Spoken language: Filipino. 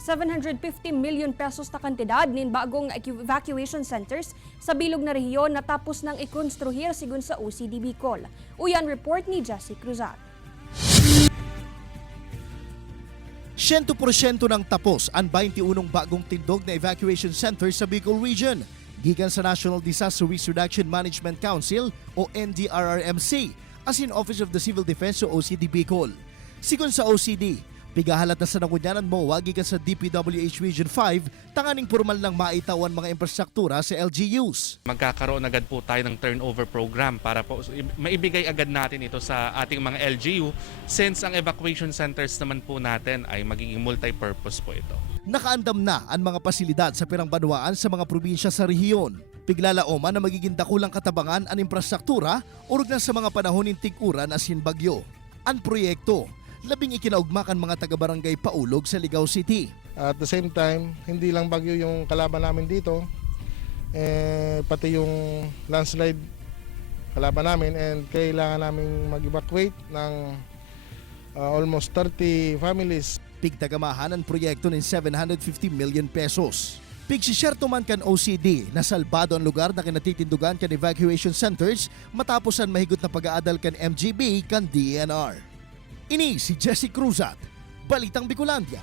750 million pesos na kantidad nin bagong evacuation centers sa bilog na rehiyon natapos ng ikonstruhir sigun sa OCD Bicol. Uyan report ni Jessie Cruzat. 100% nang tapos ang 21 bagong tindog na evacuation center sa Bicol Region. Gikan sa National Disaster Risk Reduction Management Council o NDRRMC as in Office of the Civil Defense o OCD Bicol. Sigon sa OCD, pigahalat na sa nangunyanan mo gikan sa DPWH Region 5 tanganing formal ng maitawan mga infrastruktura sa LGUs. Magkakaroon agad po tayo ng turnover program para po maibigay agad natin ito sa ating mga LGU since ang evacuation centers naman po natin ay magiging multi-purpose po ito. Nakaandam na ang mga pasilidad sa pinangbanwaan sa mga probinsya sa rehiyon. Piglalaoman na magiging dakulang katabangan ang infrastruktura urog na sa mga panahon ng tig-uran asin bagyo. Ang proyekto labing ikinaugmakan mga taga-barangay Paulog sa Ligao City. At the same time, hindi lang bagyo yung kalaban namin dito, pati yung landslide kalaban namin and kailangan namin mag-evacuate ng almost 30 families. Pigtagamahan ang proyekto ng 750 million pesos. Pigsisyerto man kan OCD na salbado ang lugar na kinatitindugan kan evacuation centers matapos ang mahigot na pag-aadal kan MGB kan DENR. Ini si Jessie Cruzat, Balitang Bicolandia.